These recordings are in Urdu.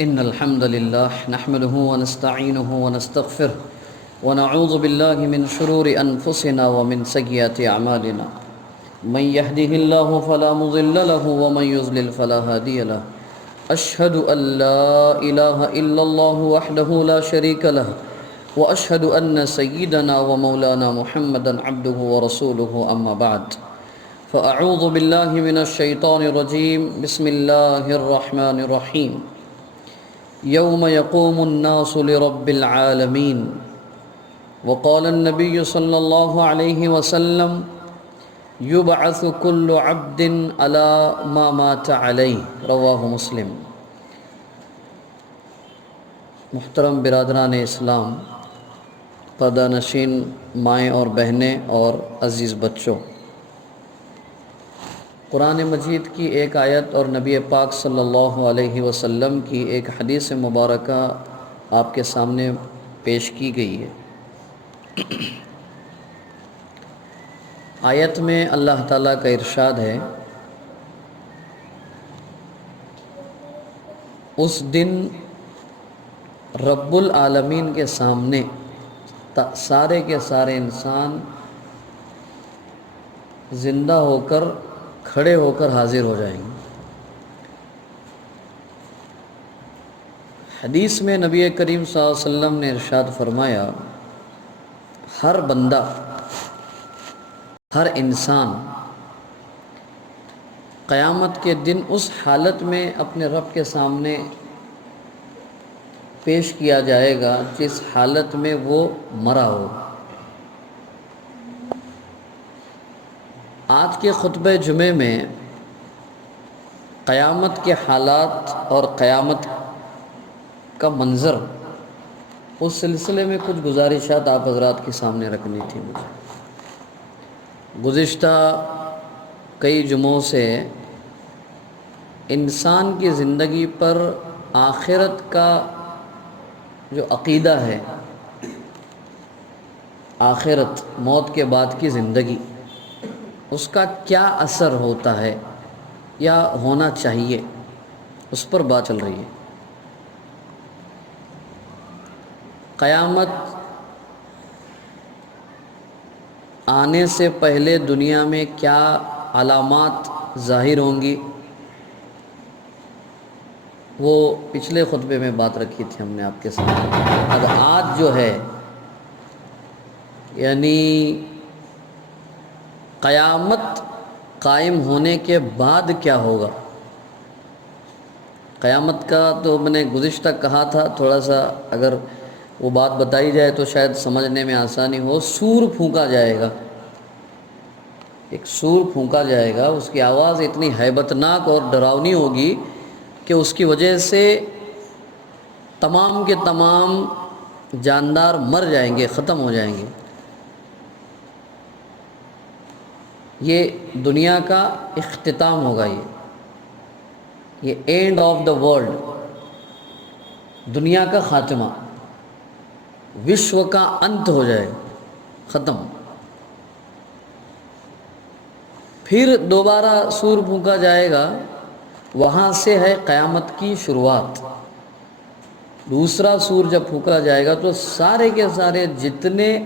إن الحمد لله نحمده ونستعينه ونستغفره ونعوذ بالله من شرور أنفسنا ومن سيئات أعمالنا. من يهده الله فلا مضل له ومن يضلل فلا هادي له. أشهد أن لا إله إلا الله وحده لا شريك له وأشهد أن سيدنا ومولانا محمدا عبده ورسوله. أما بعد فأعوذ بالله من الشيطان الرجيم. بسم الله الرحمن الرحيم. يوم يقوم الناس لرب العالمين. وقال النبي صلى الله عليه وسلم يبعث كل عبد على ما مات عليه. رواہ مسلم. محترم برادران اسلام، پردہ نشین مائیں اور بہنیں اور عزیز بچوں، قرآن مجید کی ایک آیت اور نبی پاک صلی اللہ علیہ وسلم کی ایک حدیث مبارکہ آپ کے سامنے پیش کی گئی ہے۔ آیت میں اللہ تعالیٰ کا ارشاد ہے، اس دن رب العالمین کے سامنے سارے کے سارے انسان زندہ ہو کر کھڑے ہو کر حاضر ہو جائیں گے۔ حدیث میں نبی کریم صلی اللہ علیہ وسلم نے ارشاد فرمایا، ہر بندہ، ہر انسان قیامت کے دن اس حالت میں اپنے رب کے سامنے پیش کیا جائے گا جس حالت میں وہ مرا ہو۔ آج کے خطبہ جمعے میں قیامت کے حالات اور قیامت کا منظر، اس سلسلے میں کچھ گزارشات آپ حضرات کے سامنے رکھنی تھی مجھے۔ گزشتہ کئی جمعوں سے انسان کی زندگی پر آخرت کا جو عقیدہ ہے، آخرت، موت کے بعد کی زندگی، اس کا کیا اثر ہوتا ہے یا ہونا چاہیے، اس پر بات چل رہی ہے۔ قیامت آنے سے پہلے دنیا میں کیا علامات ظاہر ہوں گی، وہ پچھلے خطبے میں بات رکھی تھی ہم نے آپ کے سامنے۔ اب آج جو ہے، یعنی قیامت قائم ہونے کے بعد کیا ہوگا۔ قیامت کا تو میں نے گزشتہ کہا تھا، تھوڑا سا اگر وہ بات بتائی جائے تو شاید سمجھنے میں آسانی ہو۔ سور پھونکا جائے گا، ایک سور پھونکا جائے گا، اس کی آواز اتنی ہیبت ناک اور ڈراؤنی ہوگی کہ اس کی وجہ سے تمام کے تمام جاندار مر جائیں گے، ختم ہو جائیں گے۔ یہ دنیا کا اختتام ہوگا، یہ اینڈ آف دا ورلڈ، دنیا کا خاتمہ، وشو کا انت ہو جائے، ختم۔ پھر دوبارہ سور پھونکا جائے گا، وہاں سے ہے قیامت کی شروعات۔ دوسرا سور جب پھونکا جائے گا تو سارے کے سارے جتنے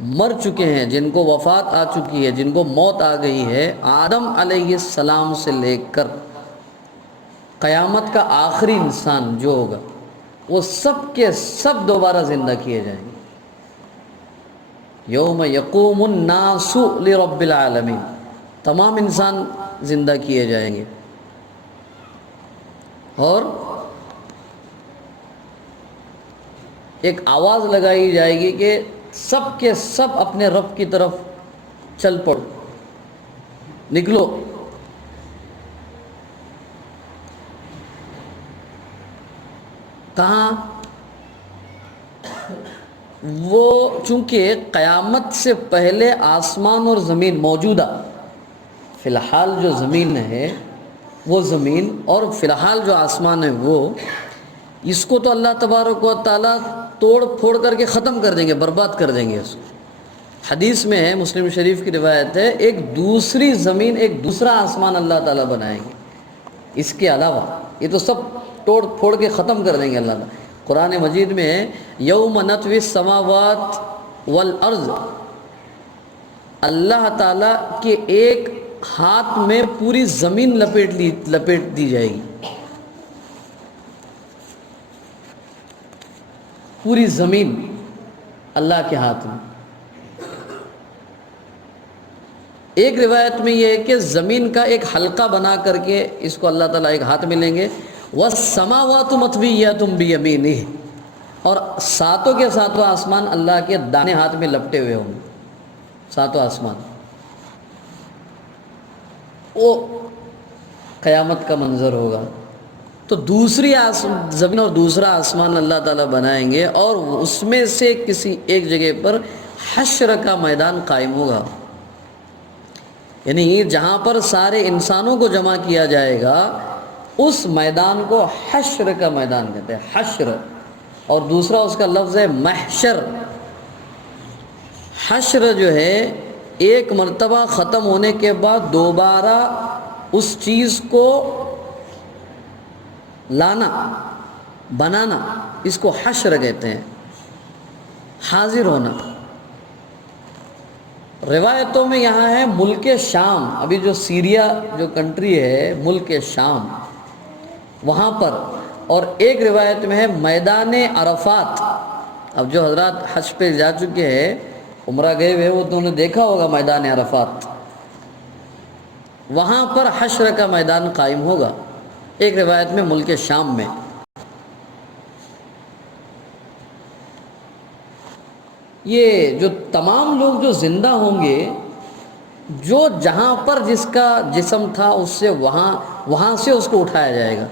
مر چکے ہیں، جن کو وفات آ چکی ہے، جن کو موت آ گئی ہے، آدم علیہ السلام سے لے کر قیامت کا آخری انسان جو ہوگا، وہ سب کے سب دوبارہ زندہ کیے جائیں گے۔ یوم یقوم الناس لرب العالمین، تمام انسان زندہ کیے جائیں گے، اور ایک آواز لگائی جائے گی کہ سب کے سب اپنے رب کی طرف چل پڑو، نکلو۔ کہاں؟ وہ چونکہ قیامت سے پہلے آسمان اور زمین موجودہ، فی الحال جو زمین ہے وہ زمین، اور فی الحال جو آسمان ہے وہ، اس کو تو اللہ تبارک و تعالیٰ توڑ پھوڑ کر کے ختم کر دیں گے، برباد کر دیں گے اس کو۔ حدیث میں ہے، مسلم شریف کی روایت ہے، ایک دوسری زمین، ایک دوسرا آسمان اللہ تعالیٰ بنائیں گے۔ اس کے علاوہ یہ تو سب توڑ پھوڑ کے ختم کر دیں گے اللہ تعالیٰ۔ قرآن مجید میں ہے یوم نطوی السماوات والارض، اللہ تعالیٰ کے ایک ہاتھ میں پوری زمین لپیٹ دی جائے گی، پوری زمین اللہ کے ہاتھ میں۔ ایک روایت میں یہ ہے کہ زمین کا ایک حلقہ بنا کر کے اس کو اللہ تعالیٰ ایک ہاتھ میں لیں گے، وَالسَّمَاوَاتُ مَطْوِيَّاتٌ بِيَمِينِهِ، اور ساتوں کے ساتوں آسمان اللہ کے دانے ہاتھ میں لپٹے ہوئے ہوں گے، ساتوں آسمان۔ وہ قیامت کا منظر ہوگا۔ تو دوسری زمین اور دوسرا آسمان اللہ تعالیٰ بنائیں گے، اور اس میں سے کسی ایک جگہ پر حشر کا میدان قائم ہوگا، یعنی جہاں پر سارے انسانوں کو جمع کیا جائے گا اس میدان کو حشر کا میدان کہتے ہیں، حشر۔ اور دوسرا اس کا لفظ ہے محشر۔ حشر جو ہے ایک مرتبہ ختم ہونے کے بعد دوبارہ اس چیز کو لانا، بنانا، اس کو حشر کہتے ہیں، حاضر ہونا۔ روایتوں میں یہاں ہے ملک شام، ابھی جو سیریا جو کنٹری ہے ملک شام، وہاں پر، اور ایک روایت میں ہے میدان عرفات۔ اب جو حضرات حج پہ جا چکے ہیں، عمرہ گئے ہوئے، وہ تو انہوں نے دیکھا ہوگا میدان عرفات، وہاں پر حشر کا میدان قائم ہوگا، ایک روایت میں ملک شام میں۔ یہ جو تمام لوگ جو زندہ ہوں گے، جو جہاں پر جس کا جسم تھا اس سے وہاں سے اس کو اٹھایا جائے گا۔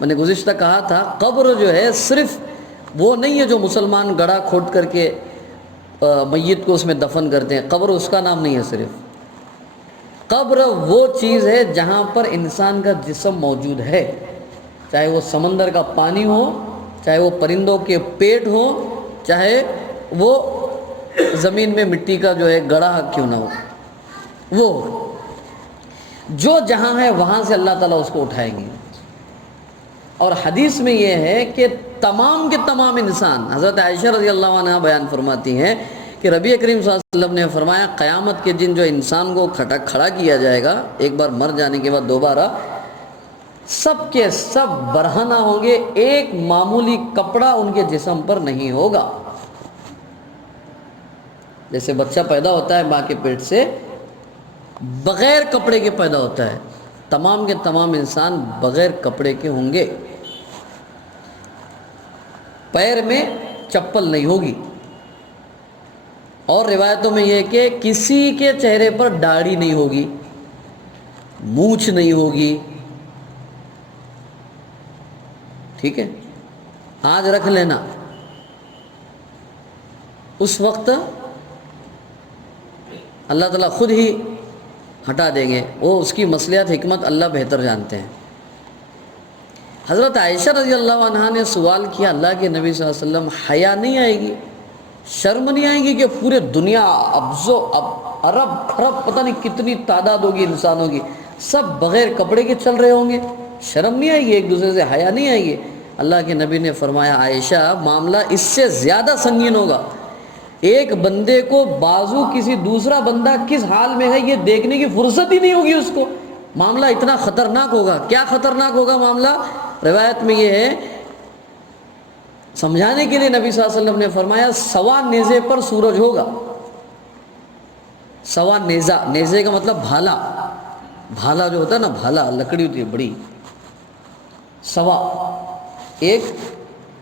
میں نے گزشتہ کہا تھا قبر جو ہے صرف وہ نہیں ہے جو مسلمان گڑھا کھود کر کے میت کو اس میں دفن کرتے ہیں، قبر اس کا نام نہیں ہے۔ صرف قبر وہ چیز ہے جہاں پر انسان کا جسم موجود ہے، چاہے وہ سمندر کا پانی ہو، چاہے وہ پرندوں کے پیٹ ہو، چاہے وہ زمین میں مٹی کا جو ہے گڑھا کیوں نہ ہو، وہ جو جہاں ہے وہاں سے اللہ تعالیٰ اس کو اٹھائیں گے۔ اور حدیث میں یہ ہے کہ تمام کے تمام انسان، حضرت عائشہ رضی اللہ عنہ بیان فرماتی ہیں کہ نبی کریم صلی اللہ علیہ وسلم نے فرمایا قیامت کے دن جو انسان کو کھڑا کیا جائے گا ایک بار مر جانے کے بعد دوبارہ، سب کے سب برہنہ ہوں گے، ایک معمولی کپڑا ان کے جسم پر نہیں ہوگا۔ جیسے بچہ پیدا ہوتا ہے ماں کے پیٹ سے بغیر کپڑے کے پیدا ہوتا ہے، تمام کے تمام انسان بغیر کپڑے کے ہوں گے، پیر میں چپل نہیں ہوگی۔ اور روایتوں میں یہ کہ کسی کے چہرے پر داڑھی نہیں ہوگی، مونچھ نہیں ہوگی، ٹھیک ہے، آج رکھ لینا، اس وقت اللہ تعالیٰ خود ہی ہٹا دیں گے، وہ اس کی مصلحت حکمت اللہ بہتر جانتے ہیں۔ حضرت عائشہ رضی اللہ عنہا نے سوال کیا اللہ کے نبی صلی اللہ علیہ وسلم، حیا نہیں آئے گی، شرم نہیں آئے گی کہ پورے دنیا ارب خرب پتہ نہیں کتنی تعداد ہوگی انسانوں کی، سب بغیر کپڑے کے چل رہے ہوں گے، شرم نہیں آئے گی، ایک دوسرے سے حیا نہیں آئے گی؟ اللہ کے نبی نے فرمایا عائشہ معاملہ اس سے زیادہ سنگین ہوگا، ایک بندے کو بازو کسی دوسرا بندہ کس حال میں ہے یہ دیکھنے کی فرصت ہی نہیں ہوگی اس کو، معاملہ اتنا خطرناک ہوگا۔ کیا خطرناک ہوگا معاملہ؟ روایت میں یہ ہے، سمجھانے کے لیے نبی صلی اللہ علیہ وسلم نے فرمایا سوا نیزے پر سورج ہوگا، سوا نیزہ، نیزے کا مطلب بھالا، بھالا جو ہوتا ہے نا، بھالا لکڑی ہوتی ہے بڑی، سوا ایک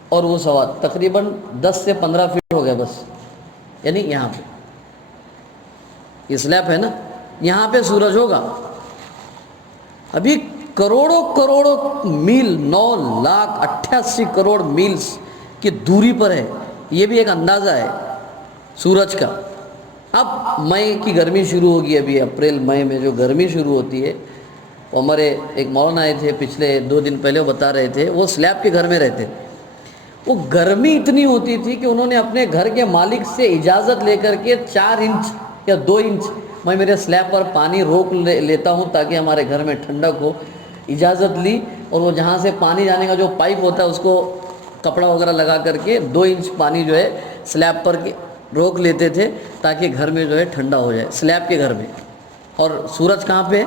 اور وہ سوا تقریباً 10 سے 15 فٹ ہو گیا بس، یعنی یہاں پہ یہ سلیب ہے نا، یہاں پہ سورج ہوگا۔ ابھی کروڑوں کروڑوں میل، 9,88,000 کروڑ میلز کی دوری پر ہے، یہ بھی ایک اندازہ ہے سورج کا۔ اب مئی کی گرمی شروع ہوگی، ابھی اپریل مئی میں جو گرمی شروع ہوتی ہے، وہ ہمارے ایک مولانا آئے تھے پچھلے 2 دن پہلے، وہ بتا رہے تھے وہ سلیب کے گھر میں رہتے، وہ گرمی اتنی ہوتی تھی کہ انہوں نے اپنے گھر کے مالک سے اجازت لے کر کے 4 انچ یا 2 انچ میں میرے سلیب پر پانی روک لیتا ہوں تاکہ ہمارے گھر میں ٹھنڈک ہو، اجازت لی اور وہ جہاں سے پانی جانے کا جو پائپ ہوتا ہے اس کو کپڑا وغیرہ لگا کر کے 2 انچ پانی جو ہے سلیب پر روک لیتے تھے تاکہ گھر میں جو ہے ٹھنڈا ہو جائے، سلیب کے گھر میں. اور سورج کہاں پہ ہے؟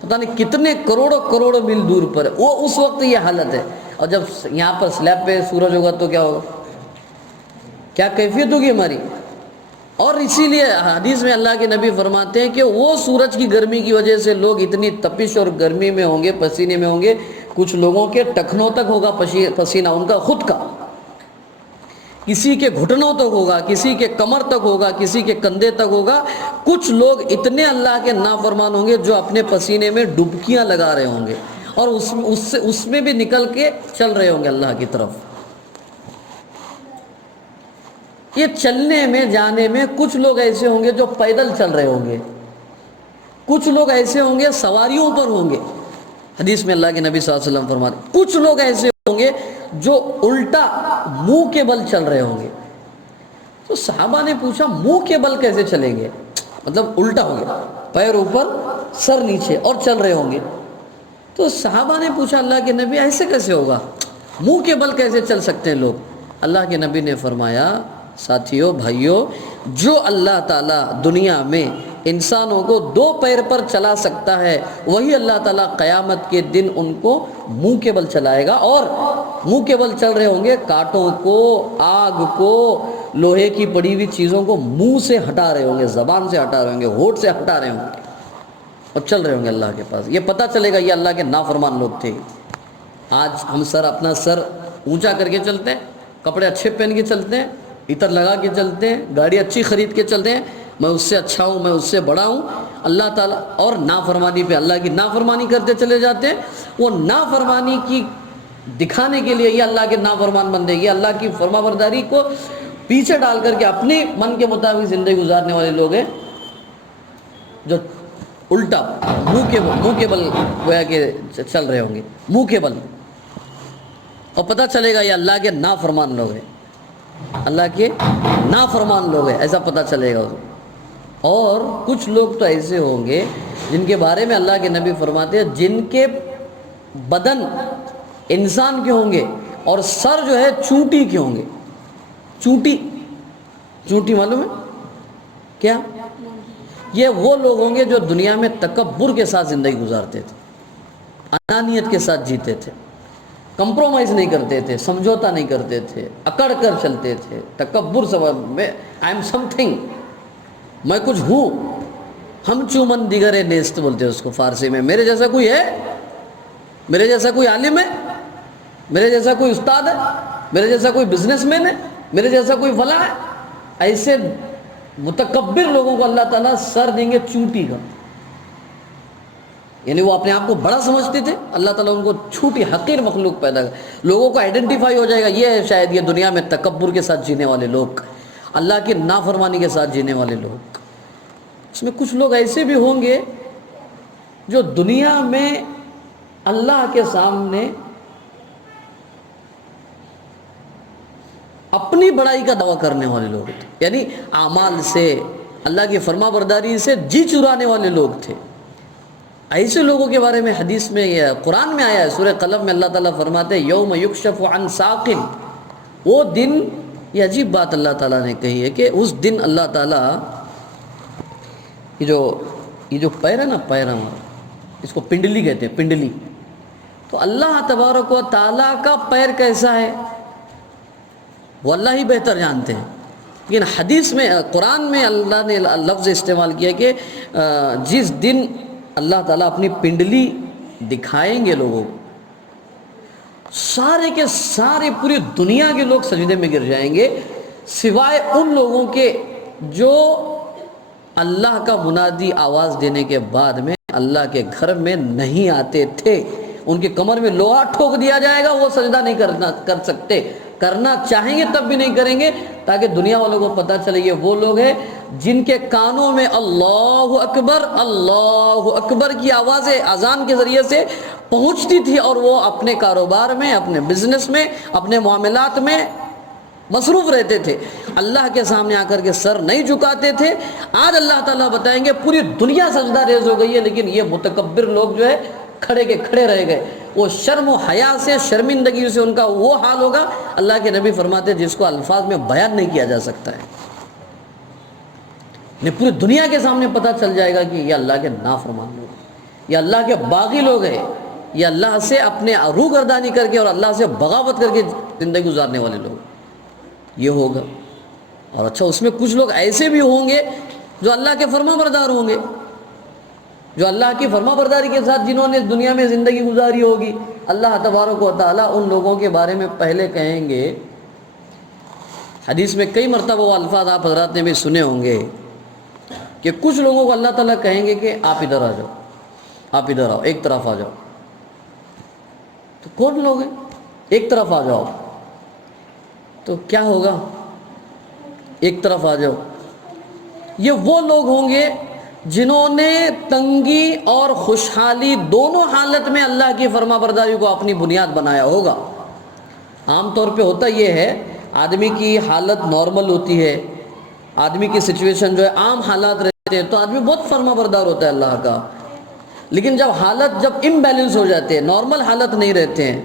پتہ نہیں کتنے کروڑوں میل دور پر ہے. وہ اس وقت یہ حالت ہے. اور جب یہاں پر سلیب پہ سورج ہوگا تو کیا ہوگا، کیا کیفیت ہوگی ہماری. اور اسی لیے حدیث میں اللہ کے نبی فرماتے ہیں کہ وہ سورج کی گرمی کی وجہ سے لوگ اتنی تپش اور گرمی میں ہوں گے، پسینے میں ہوں گے، کچھ لوگوں کے ٹخنوں تک ہوگا پسینہ ان کا خود کا، کسی کے گھٹنوں تک ہوگا، کسی کے کمر تک ہوگا، کسی کے کندھے تک ہوگا. کچھ لوگ اتنے اللہ کے نافرمان ہوں گے جو اپنے پسینے میں ڈبکیاں لگا رہے ہوں گے اور اس میں بھی نکل کے چل رہے ہوں گے اللہ کی طرف. یہ چلنے میں جانے میں کچھ لوگ ایسے ہوں گے جو پیدل چل رہے ہوں گے، کچھ لوگ ایسے ہوں گے سواریوں پر ہوں گے. حدیث میں اللہ کے نبی صلی اللہ علیہ وسلم فرماتے ہیں کچھ لوگ ایسے ہوں گے جو الٹا منہ کے بل چل رہے ہوں گے. تو صحابہ نے پوچھا منہ کے بل کیسے چلیں گے، مطلب الٹا ہو گیا، پیر اوپر سر نیچے اور چل رہے ہوں گے. تو صحابہ نے پوچھا اللہ کے نبی ایسے کیسے ہوگا، منہ کے بل کیسے چل سکتے ہیں لوگ. اللہ کے نبی نے فرمایا ساتھیو بھائیو، جو اللہ تعالیٰ دنیا میں انسانوں کو 2 پیر پر چلا سکتا ہے وہی اللہ تعالیٰ قیامت کے دن ان کو منہ کے بل چلائے گا. اور منہ کے بل چل رہے ہوں گے، کانٹوں کو، آگ کو، لوہے کی پڑی ہوئی چیزوں کو منہ سے ہٹا رہے ہوں گے، زبان سے ہٹا رہے ہوں گے، ہونٹ سے ہٹا رہے ہوں گے اور چل رہے ہوں گے اللہ کے پاس. یہ پتہ چلے گا یہ اللہ کے نافرمان لوگ تھے. آج ہم اپنا سر اونچا کر کے چلتے ہیں، کپڑے اچھے پہن کے چلتے ہیں، عطر لگا کے چلتے ہیں، گاڑی اچھی خرید کے چلتے ہیں، میں اس سے اچھا ہوں، میں اس سے بڑا ہوں. اللہ تعالیٰ اور نافرمانی پہ اللہ کی نافرمانی کرتے چلے جاتے ہیں. وہ نافرمانی کی دکھانے کے لیے یہ اللہ کے نافرمان بندے، یہ اللہ کی فرما برداری کو پیچھے ڈال کر کے اپنے من کے مطابق زندگی گزارنے والے لوگ ہیں جو الٹا منہ کے بل گویا کہ چل رہے ہوں گے، منہ کے بل. اور پتہ چلے گا یہ اللہ کے نافرمان لوگ ہیں، اللہ کے نافرمان لوگ ہیں، ایسا پتہ چلے گا. اور کچھ لوگ تو ایسے ہوں گے جن کے بارے میں اللہ کے نبی فرماتے ہیں جن کے بدن انسان کے ہوں گے اور سر جو ہے چونٹی کے ہوں گے. چونٹی معلوم ہے کیا؟ یہ وہ لوگ ہوں گے جو دنیا میں تکبر کے ساتھ زندگی گزارتے تھے، انانیت کے ساتھ جیتے تھے، کمپرومائز نہیں کرتے تھے، سمجھوتا نہیں کرتے تھے، اکڑ کر چلتے تھے. تکبر سبب میں آئی ایم سم تھنگ، میں کچھ ہوں. ہم چومن دیگر نیست بولتے ہیں اس کو فارسی میں. میرے جیسا کوئی ہے، میرے جیسا کوئی عالم ہے، میرے جیسا کوئی استاد ہے، میرے جیسا کوئی بزنس مین ہے، میرے جیسا کوئی فلاں ہے. ایسے متکبر لوگوں کو اللہ تعالیٰ سر دیں گے چونٹی کا. یعنی وہ اپنے آپ کو بڑا سمجھتے تھے، اللہ تعالیٰ ان کو چھوٹی حقیر مخلوق پیدا کر. لوگوں کو آئیڈینٹیفائی ہو جائے گا یہ ہے شاید یہ دنیا میں تکبر کے ساتھ جینے والے لوگ، اللہ کی نافرمانی کے ساتھ جینے والے لوگ. اس میں کچھ لوگ ایسے بھی ہوں گے جو دنیا میں اللہ کے سامنے اپنی بڑائی کا دعویٰ کرنے والے لوگ تھے. یعنی اعمال سے، اللہ کی فرما برداری سے جی چرانے والے لوگ تھے. ایسے لوگوں کے بارے میں حدیث میں یہ قرآن میں آیا ہے، سورہ قلم میں اللہ تعالیٰ فرماتے ہیں یوم یکشف عن ساق. وہ دن، یہ عجیب بات اللہ تعالیٰ نے کہی ہے کہ اس دن اللہ تعالیٰ یہ جو پیر ہے نا، پیر ہمارا اس کو پنڈلی کہتے ہیں، پنڈلی. تو اللہ تبارک و تعالیٰ کا پیر کیسا ہے وہ اللہ ہی بہتر جانتے ہیں. لیکن حدیث میں، قرآن میں اللہ نے لفظ استعمال کیا کہ جس دن اللہ تعالیٰ اپنی پنڈلی دکھائیں گے لوگوں کو، سارے کے سارے پوری دنیا کے لوگ سجدے میں گر جائیں گے سوائے ان لوگوں کے جو اللہ کا منادی آواز دینے کے بعد میں اللہ کے گھر میں نہیں آتے تھے. ان کے کمر میں لوہا ٹھوک دیا جائے گا، وہ سجدہ نہیں کر سکتے. کرنا چاہیں گے تب بھی نہیں کریں گے، تاکہ دنیا والوں کو پتہ چلے یہ وہ لوگ ہیں جن کے کانوں میں اللہ اکبر کی آوازیں اذان کے ذریعے سے پہنچتی تھی اور وہ اپنے کاروبار میں، اپنے بزنس میں، اپنے معاملات میں مصروف رہتے تھے، اللہ کے سامنے آ کر کے سر نہیں جھکاتے تھے۔ آج اللہ تعالیٰ بتائیں گے پوری دنیا سجدہ ریز ہو گئی ہے، لیکن یہ متکبر لوگ جو ہے کھڑے کے کھڑے رہ گئے۔ وہ شرم و حیا سے، شرمندگی سے ان کا وہ حال ہوگا، اللہ کے نبی فرماتے ہیں جس کو الفاظ میں بیان نہیں کیا جا سکتا ہے۔ پوری دنیا کے سامنے پتہ چل جائے گا کہ یہ اللہ کے نافرمان لوگ، یہ اللہ کے باغی لوگ ہیں، یہ اللہ سے اپنے روگردانی کر کے اور اللہ سے بغاوت کر کے زندگی گزارنے والے لوگ، یہ ہوگا۔ اور اچھا اس میں کچھ لوگ ایسے بھی ہوں گے جو اللہ کے فرما بردار ہوں گے، جو اللہ کی فرما برداری کے ساتھ جنہوں نے دنیا میں زندگی گزاری ہوگی، اللہ تبارک و تعالیٰ ان لوگوں کے بارے میں پہلے کہیں گے، حدیث میں کئی مرتبہ وہ الفاظ آپ حضرات نے بھی سنے ہوں گے کہ کچھ لوگوں کو اللہ تعالیٰ کہیں گے کہ آپ ادھر آ جاؤ، آپ ادھر آؤ، ایک طرف آ جاؤ۔ تو کون لوگ ہیں ایک طرف آ جاؤ؟ تو کیا ہوگا ایک طرف آ جاؤ؟ یہ وہ لوگ ہوں گے جنہوں نے تنگی اور خوشحالی دونوں حالت میں اللہ کی فرما برداری کو اپنی بنیاد بنایا ہوگا۔ عام طور پہ ہوتا یہ ہے، آدمی کی حالت نارمل ہوتی ہے، آدمی کی سچویشن جو ہے عام حالات رہتے ہیں تو آدمی بہت فرما بردار ہوتا ہے اللہ کا، لیکن جب حالت جب امبیلنس ہو جاتے ہیں، نارمل حالت نہیں رہتے ہیں،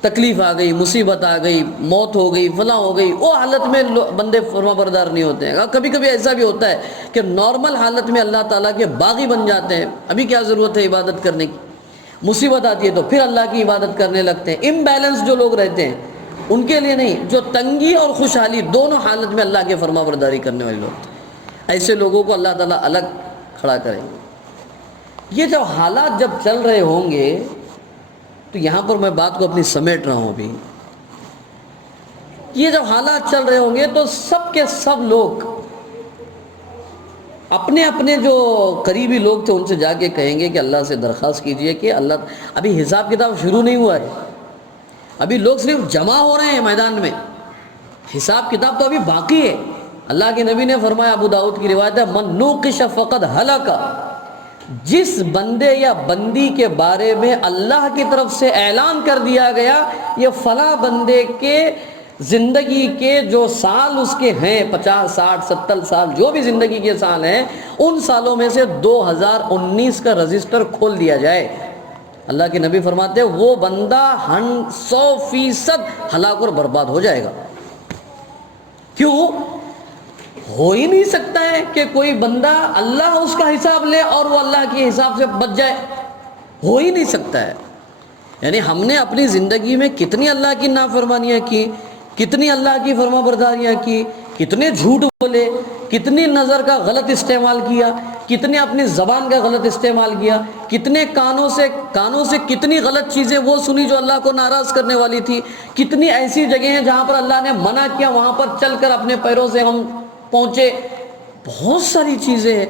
تکلیف آ گئی، مصیبت آ گئی، موت ہو گئی، فلاں ہو گئی، وہ حالت میں بندے فرما بردار نہیں ہوتے ہیں۔ کبھی کبھی ایسا بھی ہوتا ہے کہ نارمل حالت میں اللہ تعالیٰ کے باغی بن جاتے ہیں، ابھی کیا ضرورت ہے عبادت کرنے کی، مصیبت آتی ہے تو پھر اللہ کی عبادت کرنے لگتے ہیں۔ امبیلنس جو لوگ رہتے ہیں ان کے لیے نہیں، جو تنگی اور خوشحالی دونوں حالت میں اللہ کے فرما برداری کرنے والے لوگ، ایسے لوگوں کو اللہ تعالیٰ الگ کھڑا کریں گے۔ یہ جب حالات جب چل رہے ہوں گے تو یہاں پر میں بات کو اپنی سمیٹ رہا ہوں ابھی، یہ جب حالات چل رہے ہوں گے تو سب کے سب لوگ اپنے اپنے جو قریبی لوگ تھے ان سے جا کے کہیں گے کہ اللہ سے درخواست کیجئے کہ اللہ، ابھی حساب کتاب شروع نہیں ہوا ہے، ابھی لوگ صرف جمع ہو رہے ہیں میدان میں، حساب کتاب تو ابھی باقی ہے۔ اللہ کے نبی نے فرمایا، ابو داؤد کی روایت ہے، من نوقش فقد ہلک، جس بندے یا بندی کے بارے میں اللہ کی طرف سے اعلان کر دیا گیا یہ فلاں بندے کے زندگی کے جو سال اس کے ہیں 50 60 70 سال جو بھی زندگی کے سال ہیں، ان سالوں میں سے 2019 کا رجسٹر کھول دیا جائے، اللہ کے نبی فرماتے ہیں وہ بندہ 100% ہلاک اور برباد ہو جائے گا۔ کیوں؟ ہو ہی نہیں سکتا ہے کہ کوئی بندہ اللہ اس کا حساب لے اور وہ اللہ کے حساب سے بچ جائے، ہو ہی نہیں سکتا ہے۔ یعنی ہم نے اپنی زندگی میں کتنی اللہ کی نافرمانیاں کی، کتنی اللہ کی فرما برداریاں کی، کتنے جھوٹ بولے، کتنی نظر کا غلط استعمال کیا، کتنے اپنی زبان کا غلط استعمال کیا، کتنے کانوں سے کتنی غلط چیزیں وہ سنی جو اللہ کو ناراض کرنے والی تھی، کتنی ایسی جگہیں ہیں جہاں پر اللہ نے منع کیا وہاں پر چل کر اپنے پیروں سے ہم پہنچے، بہت ساری چیزیں ہیں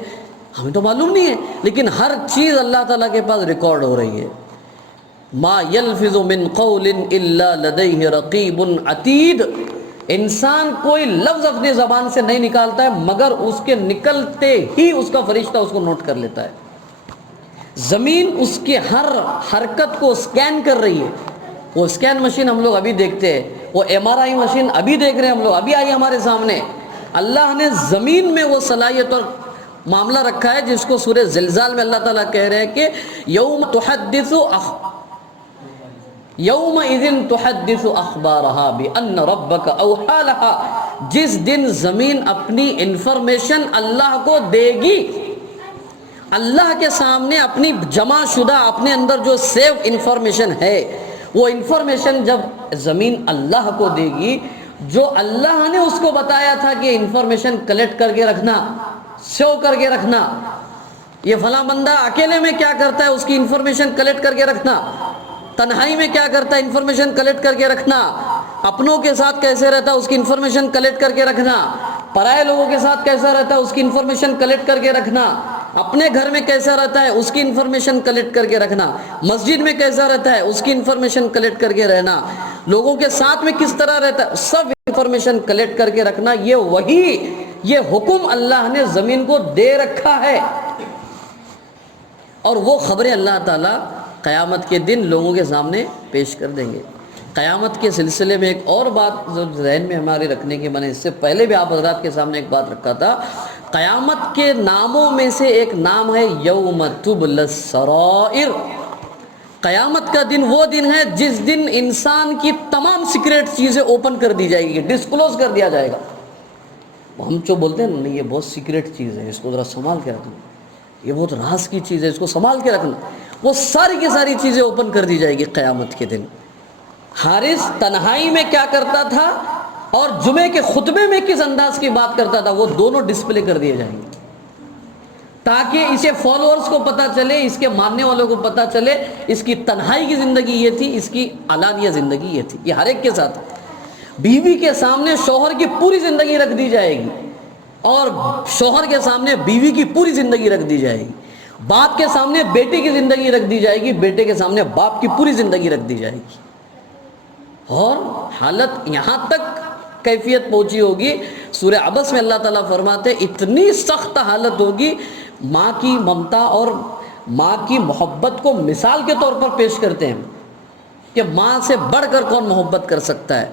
ہمیں تو معلوم نہیں ہے، لیکن ہر چیز اللہ تعالیٰ کے پاس ریکارڈ ہو رہی ہے۔ ما یلفظ من قول الا لدیہ رقیب عتید، انسان کوئی لفظ اپنی زبان سے نہیں نکالتا ہے مگر اس کے نکلتے ہی اس کا فرشتہ اس کو نوٹ کر لیتا ہے۔ زمین اس کے ہر حرکت کو سکین کر رہی ہے، وہ سکین مشین ہم لوگ ابھی دیکھتے ہیں، وہ MRI مشین ابھی دیکھ رہے ہیں ہم لوگ، ابھی آئی ہمارے سامنے۔ اللہ نے زمین میں وہ صلاحیت اور معاملہ رکھا ہے جس کو سورہ زلزال میں اللہ تعالیٰ کہہ رہے ہیں کہ یومئذ تحدث اخبارها بان ربک اوحی لها، جس دن زمین اپنی انفارمیشن اللہ کو دے گی، اللہ کے سامنے اپنی جمع شدہ اپنے اندر جو سیو انفارمیشن ہے وہ انفارمیشن جب زمین اللہ کو دے گی، جو اللہ نے اس کو بتایا تھا کہ انفارمیشن کلیکٹ کر کے رکھنا، سیو کر کے رکھنا، یہ فلاں بندہ اکیلے میں کیا کرتا ہے اس کی انفارمیشن کلیکٹ کر کے رکھنا، تنہائی میں کیا کرتا ہے انفارمیشن کلیکٹ کر کے رکھنا، اپنوں کے ساتھ کیسے رہتا ہے اس کی انفارمیشن کلیکٹ کر کے رکھنا، پرائے لوگوں کے ساتھ کیسا رہتا ہے اس کی انفارمیشن کلیکٹ کر کے رکھنا، اپنے گھر میں کیسا رہتا ہے اس کی انفارمیشن کلیکٹ کر کے رکھنا، مسجد میں کیسا رہتا ہے اس کی انفارمیشن کلیکٹ کر کے رہنا، لوگوں کے ساتھ میں کس طرح رہتا ہے، سب انفارمیشن کلیکٹ کر کے رکھنا، یہ حکم اللہ نے زمین کو دے رکھا ہے۔ اور وہ خبریں اللہ تعالیٰ قیامت کے دن لوگوں کے سامنے پیش کر دیں گے۔ قیامت کے سلسلے میں ایک اور بات جو ذہن میں ہمارے رکھنے کی، میں نے اس سے پہلے بھی آپ حضرات کے سامنے ایک بات رکھا تھا، قیامت کے ناموں میں سے ایک نام ہے یوم تبلی السرائر۔ قیامت کا دن وہ دن ہے جس دن انسان کی تمام سیکریٹ چیزیں اوپن کر دی جائے گی، ڈسکلوز کر دیا جائے گا۔ ہم جو بولتے ہیں نا، یہ بہت سیکریٹ چیز ہے، اس کو ذرا سنبھال کے رکھنا، یہ بہت راز کی چیز ہے، اس کو سنبھال کے رکھنا، وہ ساری کی ساری چیزیں اوپن کر دی جائے گی قیامت کے دن۔ حارث تنہائی میں کیا کرتا تھا اور جمعے کے خطبے میں کس انداز کی بات کرتا تھا، وہ دونوں ڈسپلے کر دیے جائیں گے، تاکہ اسے فالوورز کو پتہ چلے، اس کے ماننے والوں کو پتہ چلے اس کی تنہائی کی زندگی یہ تھی، اس کی علانیہ زندگی یہ تھی۔ یہ ہر ایک کے ساتھ بیوی کے سامنے شوہر کی پوری زندگی رکھ دی جائے گی، اور شوہر کے سامنے بیوی کی پوری زندگی رکھ دی جائے گی، باپ کے سامنے بیٹے کی زندگی رکھ دی جائے گی، بیٹے کے سامنے باپ کی پوری زندگی رکھ دی جائے گی۔ اور حالت یہاں تک کیفیت پہنچی ہوگی، سورہ عبس میں اللہ تعالیٰ فرماتے اتنی سخت حالت ہوگی، ماں کی ممتا اور ماں کی محبت کو مثال کے طور پر پیش کرتے ہیں کہ ماں سے بڑھ کر کون محبت کر سکتا ہے۔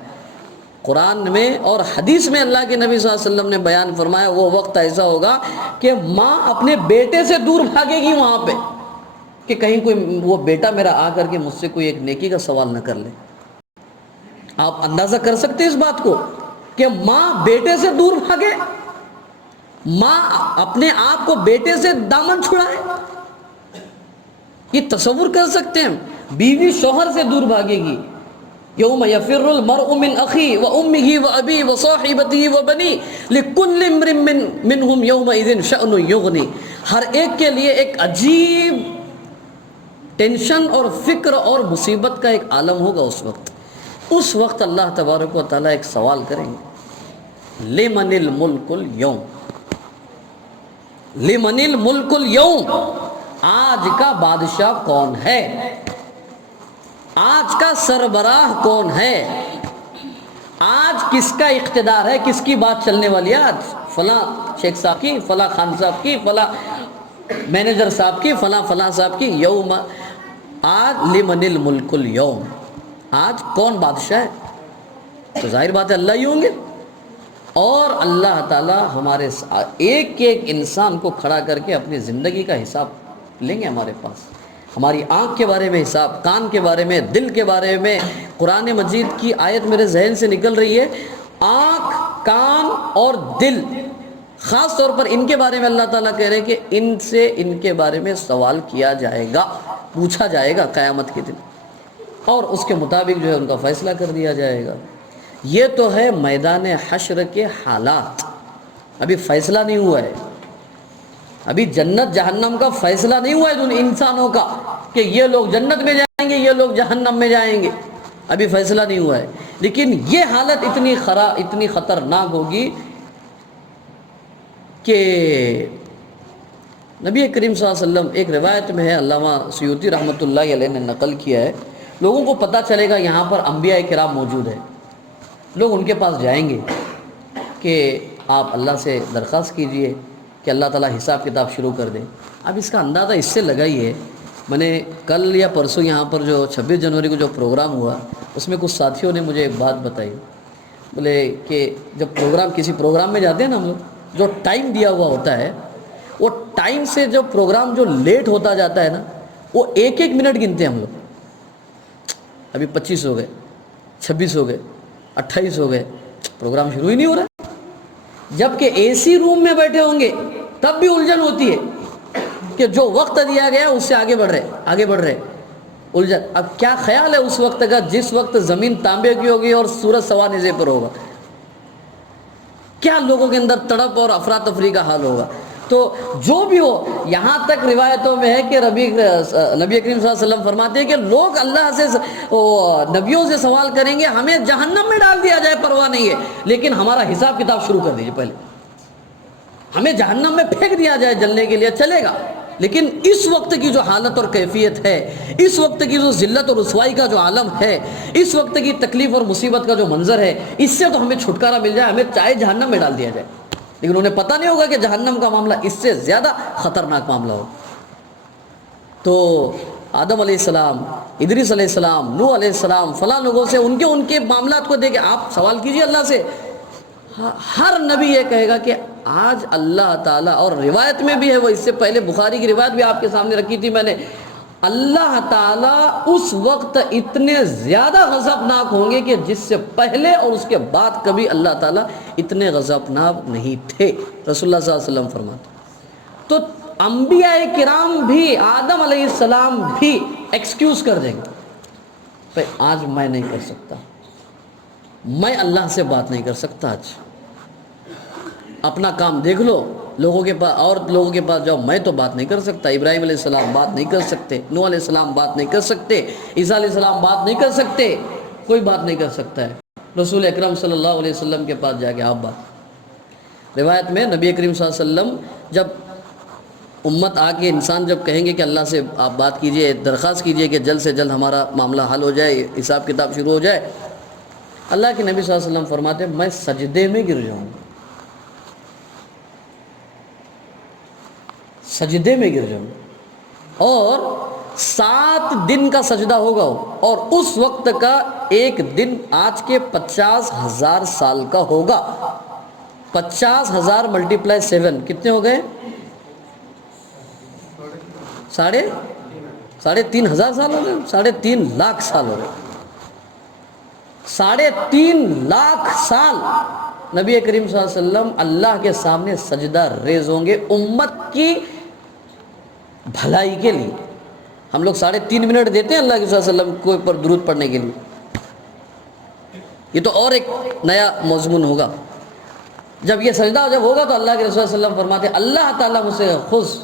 قرآن میں اور حدیث میں اللہ کے نبی صلی اللہ علیہ وسلم نے بیان فرمایا وہ وقت ایسا ہوگا کہ ماں اپنے بیٹے سے دور بھاگے گی وہاں پہ، کہ کہیں کوئی وہ بیٹا میرا آ کر کے مجھ سے کوئی ایک نیکی کا سوال نہ کر لے۔ آپ اندازہ کر سکتے اس بات کو کہ ماں بیٹے سے دور بھاگے، ماں اپنے آپ کو بیٹے سے دامن چھڑائے، یہ تصور کر سکتے ہیں؟ بیوی شوہر سے دور بھاگے گی، یوم یفر المرء من اخی و امہ و ابی و صاحبتہ و بنی لکل امرئ منہم یومئذ شأن یغنی۔ ہر ایک کے لیے ایک عجیب ٹینشن اور فکر اور مصیبت کا ایک عالم ہوگا اس وقت اللہ تبارک و تعالیٰ ایک سوال کریں گے، لمن الملک اليوم، لمن الملک اليوم، آج کا بادشاہ کون ہے، آج کا سربراہ کون ہے، آج کس کا اقتدار ہے، کس کی بات چلنے والی ہے، آج فلاں شیخ صاحب کی، فلاں خان صاحب کی، فلاں مینیجر صاحب کی، فلاں صاحب کی، یوم، آج لمن الملک اليوم، آج کون بادشاہ ہے؟ تو ظاہر بات ہے اللہ ہی ہوں گے، اور اللہ تعالیٰ ہمارے ایک ایک انسان کو کھڑا کر کے اپنی زندگی کا حساب لیں گے ہمارے پاس، ہماری آنکھ کے بارے میں حساب، کان کے بارے میں، دل کے بارے میں۔ قرآن مجید کی آیت میرے ذہن سے نکل رہی ہے، آنکھ، کان اور دل، خاص طور پر ان کے بارے میں اللہ تعالیٰ کہہ رہے ہیں کہ ان سے، ان کے بارے میں سوال کیا جائے گا، پوچھا جائے گا قیامت کے دن، اور اس کے مطابق جو ہے ان کا فیصلہ کر دیا جائے گا۔ یہ تو ہے میدان حشر کے حالات، ابھی فیصلہ نہیں ہوا ہے، ابھی جنت جہنم کا فیصلہ نہیں ہوا ہے ان انسانوں کا کہ یہ لوگ جنت میں جائیں گے، یہ لوگ جہنم میں جائیں گے، ابھی فیصلہ نہیں ہوا ہے۔ لیکن یہ حالت اتنی خطرناک ہوگی کہ نبی کریم صلی اللہ علیہ وسلم، ایک روایت میں ہے، علامہ سیوطی رحمۃ اللہ علیہ نے نقل کیا ہے، لوگوں کو پتہ چلے گا یہاں پر انبیاء کرام موجود ہیں، لوگ ان کے پاس جائیں گے کہ آپ اللہ سے درخواست کیجئے کہ اللہ تعالیٰ حساب کتاب شروع کر دے۔ اب اس کا اندازہ اس سے لگائیے، میں نے کل یا پرسوں یہاں پر جو 26 جنوری کو جو پروگرام ہوا، اس میں کچھ ساتھیوں نے مجھے ایک بات بتائی، بولے کہ جب کسی پروگرام میں جاتے ہیں نا ہم لوگ، جو ٹائم دیا ہوا ہوتا ہے، وہ ٹائم سے جو پروگرام جو لیٹ ہوتا جاتا ہے نا، وہ ایک ایک منٹ گنتے ہیں ہم لوگ، ابھی 25 ہو گئے، 26 ہو گئے، 28 ہو گئے، پروگرام شروع ہی نہیں ہو رہا، جبکہ اے سی روم میں بیٹھے ہوں گے تب بھی الجھن ہوتی ہے کہ جو وقت دیا گیا اس سے آگے بڑھ رہے الجھن۔ اب کیا خیال ہے اس وقت کا جس وقت زمین تانبے کی ہوگی اور سورج سوا نیزے پر ہوگا، کیا لوگوں کے اندر تڑپ اور افراتفری کا حال ہوگا۔ تو جو بھی ہو، یہاں تک روایتوں میں ہے کہ نبی کریم صلی اللہ علیہ وسلم فرماتے ہیں کہ لوگ اللہ سے، نبیوں سے سوال کریں گے، ہمیں جہنم میں ڈال دیا جائے پرواہ نہیں ہے، لیکن ہمارا حساب کتاب شروع کر دیجیے، پہلے ہمیں جہنم میں پھینک دیا جائے جلنے کے لیے چلے گا، لیکن اس وقت کی جو حالت اور کیفیت ہے، اس وقت کی جو ذلت اور رسوائی کا جو عالم ہے، اس وقت کی تکلیف اور مصیبت کا جو منظر ہے، اس سے تو ہمیں چھٹکارا مل جائے، ہمیں چاہے جہنم میں ڈال دیا جائے، لیکن انہیں پتہ نہیں ہوگا کہ جہنم کا معاملہ اس سے زیادہ خطرناک معاملہ ہو۔ تو آدم علیہ السلام، ادریس علیہ السلام، نوح علیہ السلام، فلاں لوگوں سے ان کے معاملات کو دیکھیں. آپ سوال کیجئے اللہ سے. ہر نبی یہ کہے گا کہ آج اللہ تعالیٰ، اور روایت میں بھی ہے، وہ اس سے پہلے بخاری کی روایت بھی آپ کے سامنے رکھی تھی میں نے، اللہ تعالیٰ اس وقت اتنے زیادہ غضبناک ہوں گے کہ جس سے پہلے اور اس کے بعد کبھی اللہ تعالیٰ اتنے غضبناک نہیں تھے. رسول اللہ صلی اللہ علیہ وسلم فرماتے. تو انبیاء کرام بھی، آدم علیہ السلام بھی ایکسکیوز کر دیں گے، بھائی آج میں نہیں کر سکتا، میں اللہ سے بات نہیں کر سکتا، آج اپنا کام دیکھ لو، لوگوں کے پاس اور لوگوں کے پاس جاؤ، میں تو بات نہیں کر سکتا. ابراہیم علیہ السلام بات نہیں کر سکتے، نوح علیہ السلام بات نہیں کر سکتے، عیسیٰ علیہ السلام بات نہیں کر سکتے، کوئی بات نہیں کر سکتا ہے. رسول اکرم صلی اللہ علیہ وسلم کے پاس جا کے آپ بات. روایت میں نبی کریم صلی اللہ علیہ وسلم جب امت آ کے انسان جب کہیں گے کہ اللہ سے آپ بات کیجئے، درخواست کیجئے کہ جلد سے جلد ہمارا معاملہ حل ہو جائے، حساب کتاب شروع ہو جائے، اللہ کے نبی صلی اللہ علیہ وسلم فرماتے ہیں میں سجدے میں گر جاؤں گا، سجدے میں گر جاؤں گا، اور 7 دن کا سجدہ ہوگا، اور اس وقت کا ایک دن آج کے 50,000 سال کا ہوگا. 50,000 ملٹیپلائی 7 کتنے ہو گئے؟ 3,500 سال ہو گئے، 3.5 لاکھ سال ہو گئے. 3.5 لاکھ سال نبی کریم صلی اللہ علیہ وسلم اللہ کے سامنے سجدہ ریز ہوں گے امت کی بھلائی کے لیے. ہم لوگ 3.5 منٹ دیتے ہیں اللہ کے صلی اللہ علیہ وسلم کو پر درود پڑھنے کے لیے. یہ تو اور ایک نیا مضمون ہوگا. جب یہ سجدہ جب ہوگا تو اللہ کے رسول صلی اللہ علیہ وسلم فرماتے ہیں اللہ تعالیٰ مجھ سے خذ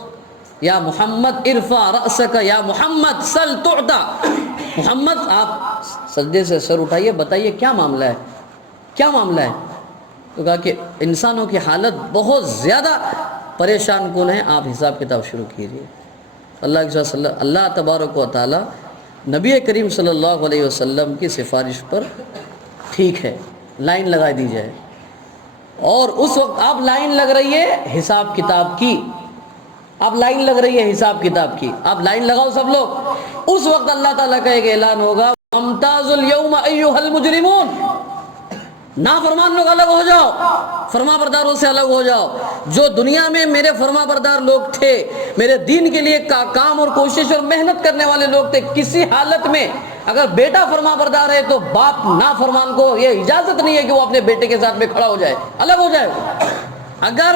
یا محمد ارفع رأسک یا محمد سل تعطا. محمد آپ سجدے سے سر اٹھائیے، بتائیے کیا معاملہ ہے، کیا معاملہ ہے. تو کہا کہ انسانوں کی حالت بہت زیادہ پریشان کن ہے، آپ حساب کتاب شروع کیجیے. اللہ تبارک و تعالی نبی کریم صلی اللہ علیہ وسلم کی سفارش پر ٹھیک ہے لائن لگا دی جائے، اور اس وقت آپ لائن لگ رہی ہے حساب کتاب کی، اب لائن لگ رہی ہے حساب کتاب کی، آپ لائن لگاؤ سب لوگ. اس وقت اللہ تعالیٰ کا ایک اعلان ہوگا ممتاز اليوم ایھا المجرمون، نافرمان لوگ الگ ہو جاؤ، فرما برداروں سے الگ ہو جاؤ. جو دنیا میں میرے فرما بردار لوگ تھے، میرے دین کے لیے کام اور کوشش اور محنت کرنے والے لوگ تھے، کسی حالت میں اگر بیٹا فرما بردار ہے تو باپ نافرمان کو یہ اجازت نہیں ہے کہ وہ اپنے بیٹے کے ساتھ میں کھڑا ہو جائے، الگ ہو جائے. اگر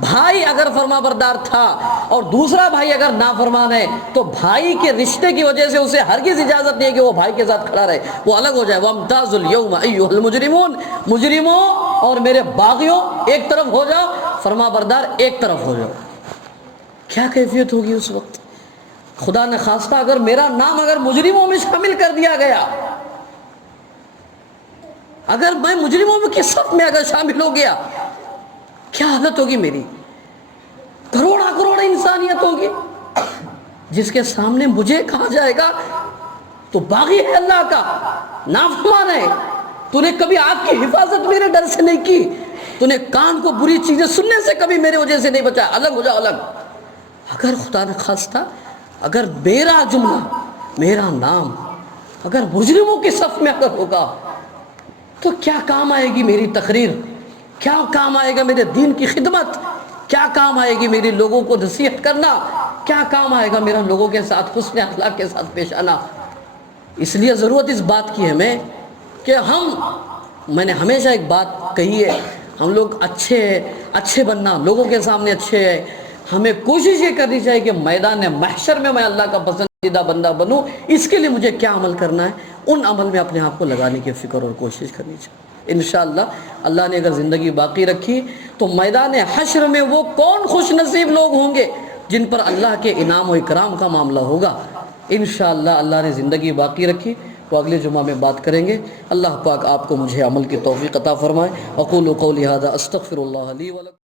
بھائی اگر فرما بردار تھا اور دوسرا بھائی اگر نافرمان ہے تو بھائی کے رشتے کی وجہ سے اسے ہرگز اجازت نہیں ہے کہ وہ بھائی کے ساتھ کھڑا رہے، وہ الگ ہو جائے. وَامْتَازُوا الْيَوْمَ أَيُّهَا الْمُجْرِمُونَ، مجرموں اور میرے باغیوں ایک طرف ہو جاؤ، فرما بردار ایک طرف ہو جاؤ. کیا کیفیت ہوگی اس وقت؟ خدا نے خواستہ اگر میرا نام اگر مجرموں میں شامل کر دیا گیا، اگر میں مجرموں میں کی صف میں اگر شامل ہو گیا، کیا حالت ہوگی میری؟ کروڑا انسانیت ہوگی جس کے سامنے مجھے کہا جائے گا تو باغی ہے اللہ کا، نافرمان ہے، تو نے کبھی آپ کی حفاظت میرے ڈر سے نہیں کی، تو نے کان کو بری چیزیں سننے سے کبھی میرے وجہ سے نہیں بچایا، الگ ہو جاؤ الگ. اگر خدا نے خواستہ اگر میرا جملہ میرا نام اگر مجرموں کی صف میں اگر ہوگا تو کیا کام آئے گی میری تقریر، کیا کام آئے گا میرے دین کی خدمت، کیا کام آئے گی میری لوگوں کو نصیحت کرنا، کیا کام آئے گا میرا لوگوں کے ساتھ حسن اخلاق کے ساتھ پیش آنا. اس لیے ضرورت اس بات کی ہمیں کہ میں نے ہمیشہ ایک بات کہی ہے، ہم لوگ اچھے بننا، لوگوں کے سامنے اچھے ہیں. ہمیں کوشش یہ کرنی چاہیے کہ میدان محشر میں میں اللہ کا پسندیدہ بندہ بنوں. اس کے لیے مجھے کیا عمل کرنا ہے، ان عمل میں اپنے آپ کو لگانے کی فکر اور کوشش کرنی چاہیے. انشاءاللہ اللہ نے اگر زندگی باقی رکھی تو میدان حشر میں وہ کون خوش نصیب لوگ ہوں گے جن پر اللہ کے انعام و اکرام کا معاملہ ہوگا. انشاءاللہ اللہ نے زندگی باقی رکھی تو اگلے جمعہ میں بات کریں گے. اللہ پاک آپ کو مجھے عمل کی توفیق عطا فرمائے. اقول قولی ھذا استغفر اللہ لی ولکم.